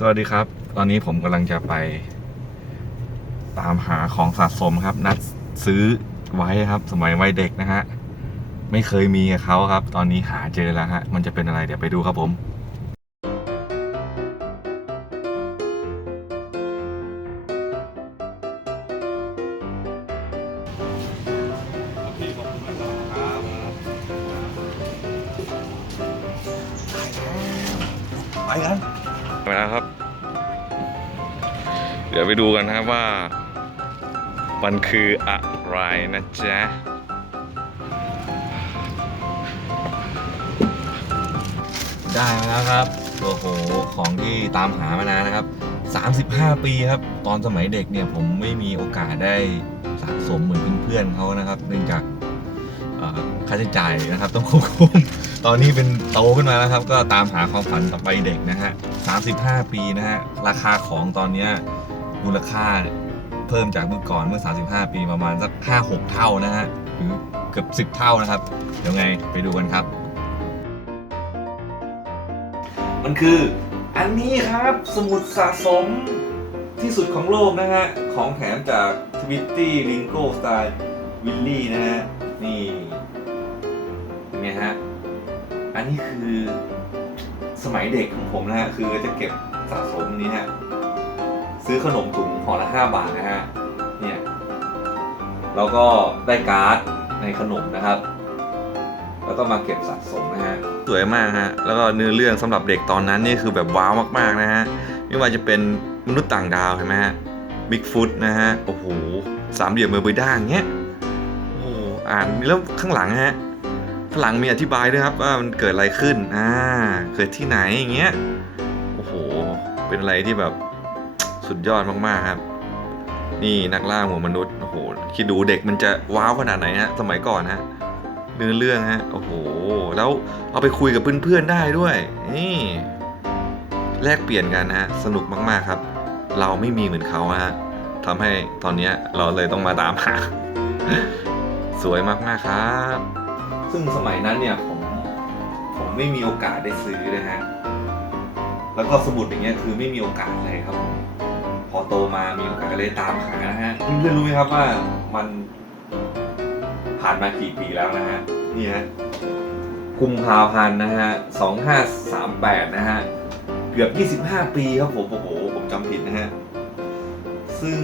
สวัสดีครับ ตอนนี้ผมกำลังจะไป ตามหาของสะสมครับ นัดซื้อไว้ครับ สมัยวัยเด็กนะฮะ ไม่เคยมีกับเขาครับ ตอนนี้หาเจอแล้วฮะ มันจะเป็นอะไรเดี๋ยวไปดูครับผมไปกัน ไปแล้วครับ เดี๋ยวไปดูกันนะครับว่า มันคืออะไรนะจ๊ะได้มาแล้วครับ โอ้โห ของที่ตามหามานานนะครับ 35 ปีครับ ตอนสมัยเด็กเนี่ยผมไม่มีโอกาสได้สะสมเหมือนเพื่อนๆเขานะครับ เนื่องจากค่าใช้จ่ายนะครับ ต้องควบคุม ตอนนี้เป็นโตขึ้นมาแล้วครับ ก็ตามหาความฝันต่อไปเด็กนะฮะ 35 ปีนะฮะ ราคาของตอนนี้มูลค่าเพิ่มจากเมื่อก่อนเมื่อ 35 ปีประมาณสัก 5-6 เท่านะฮะ หรือเกือบ 10 เท่านะครับ เดี๋ยวไงไปดูกันครับ มันคืออันนี้ครับสมุดสะสมที่สุดของโลกนะฮะ ของแถมจากทวิตตี้ลิงโก้สไตล์วิลลี่นะฮะ นี่เป็นไงฮะ นนี้คือสมัยเด็กของผมนะฮะคือจะเก็บสะสมนี้ฮะซื้อขนมถุงห่อละ5บาทนะฮะเนี่ยแล้วก็ได้การ์ดในขนมนะครับ แล้วก็มาเก็บสะสมนะฮะสวยมากฮะแล้วก็เนื้อเรื่องสำหรับเด็กตอนนั้นนี่คือแบบว้าวมากๆนะฮะไม่ว่าจะเป็นมนุษย์ต่างดาวเห็นไหมฮะบิ๊กฟุตนะฮะโอ้โหสามเหลี่ยมเมอร์เบอร์ด้าอย่างเงี้ยโอ้โหอ่านแล้วข้างหลังฮะางหลังมีอธิบายด้วยครับว่ามันเกิดอะไรขึ้น อ่า เกิดที่ไหนอย่างเงี้ย โอ้โห เป็นอะไรที่แบบสุดยอดมากๆครับ นี่นักล่าหัวมนุษย์ โอ้โห คิดดูเด็กมันจะว้าวขนาดไหนฮะ สมัยก่อนฮะเนื้อเรื่องฮะ โอ้โห แล้วเอาไปคุยกับเพื่อนๆได้ด้วย นี่ แลกเปลี่ยนกันนะฮะ สนุกมากๆครับ เราไม่มีเหมือนเขาฮะทำให้ตอนเนี้ยเราเลยต้องมาตามหา สวยมากๆครับ ซึ่งสมัยนั้นเนี่ยผมผมไม่มีโอกาสได้ซื้อเลยฮะ แล้วก็สมุดอย่างเงี้ยคือไม่มีโอกาสเลยครับผมพอโตมามีโอกาสก็เลยตามหานะฮะเพื่อนๆรู้ไหมครับว่ามันผ่านมากี่ปีแล้วนะฮะ นี่ฮะกุมภาพันธ์นะฮะสองห้าสามแปดนะฮะ เกือบ25ปีครับผม โอ้โห ผมจำผิดนะฮะ ซึ่ง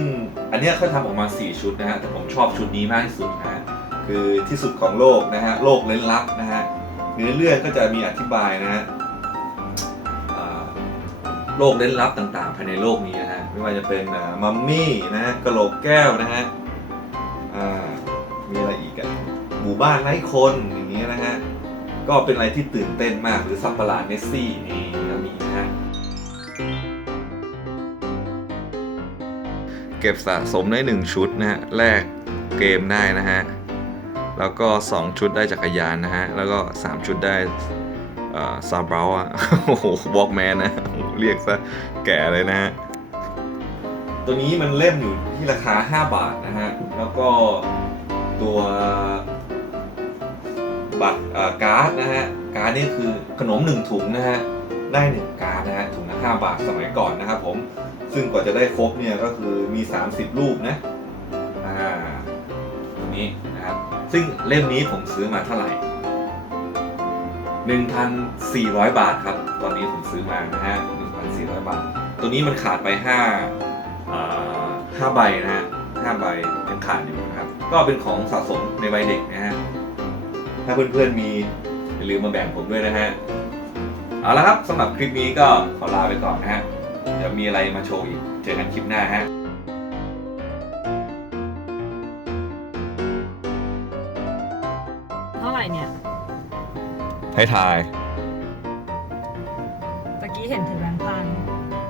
อันเนี้ยเขาทำออกมา4ชุดนะฮะ แต่ผมชอบชุดนี้มากที่สุดนะฮะ คือที่สุดของโลกนะฮะโลกเล้นลับนะฮะเนื้อเรื่องก็จะมีอธิบายนะฮะโลกเล้นลับต่างๆ ภายในโลกนี้นะฮะไม่ว่าจะเป็นมัมมี่นะฮะกระโหลกแก้วนะฮะมีอะไรอีกอะหมู่บ้านไร้คนอย่างเงี้นะฮะก็เป็นอะไรที่ตื่นเต้นมากหรือสัตว์ประหลาดเนสซี่นี่ก็มีนะฮะเก็บสะสมได้ 1 ชุดนะฮะแลกเกมได้นะฮะ แล้วก็ 2 ชุดได้จักรยานนะฮะ แล้วก็ 3 ชุดได้ซาบราอะโอ้โหวอล์กแมนนะ เรียกซะแก่เลยนะฮะ ตัวนี้มันเล่มอยู่ที่ราคา 5 บาทนะฮะ แล้วก็ตัวบัตรการ์ดนะฮะ การ์ดนี่คือขนมหนึ่งถุงนะฮะ ได้หนึ่งการ์ดนะฮะ ถุงละ5บาทสมัยก่อนนะครับผม ซึ่งกว่าจะได้ครบเนี่ยก็คือมี 30 รูปนะ อ่าตัวนี้ นะครับ ซึ่งเล่มนี้ผมซื้อมาเท่าไหร่ 1,400 บาทครับ ตอนนี้ผมซื้อมานะฮะ 1,400 บาท ตัวนี้มันขาดไป5อ่า5ใบนะฮะ5ใบยังขาดอยู่นะครับ ก็เป็นของสะสมในวัยเด็กนะฮะ ถ้าเพื่อนๆมีอย่าลืมมาแบ่งผมด้วยนะฮะ เอาละครับสำหรับคลิปนี้ก็ขอลาไปก่อนนะฮะ เดี๋ยวมีอะไรมาโชว์อีก เจอกันคลิปหน้าฮะ เท่าไหร่เนี่ย ให้ทาย ตะกี้เห็นถึงแบงค์พัน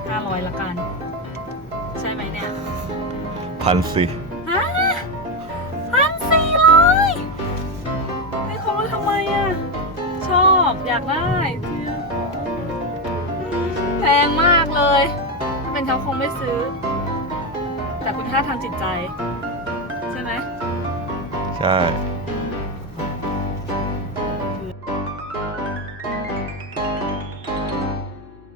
ห้าร้อยละกัน ใช่ไหมเนี่ยพันสี่ฮะพันสี่ร้อยให้เขามาทำไมอะ ชอบอยากได้แพงมากเลยถ้าเป็นเขาคงไม่ซื้อ แต่คุณค่าทางจิตใจ ใช่ไหม ใช่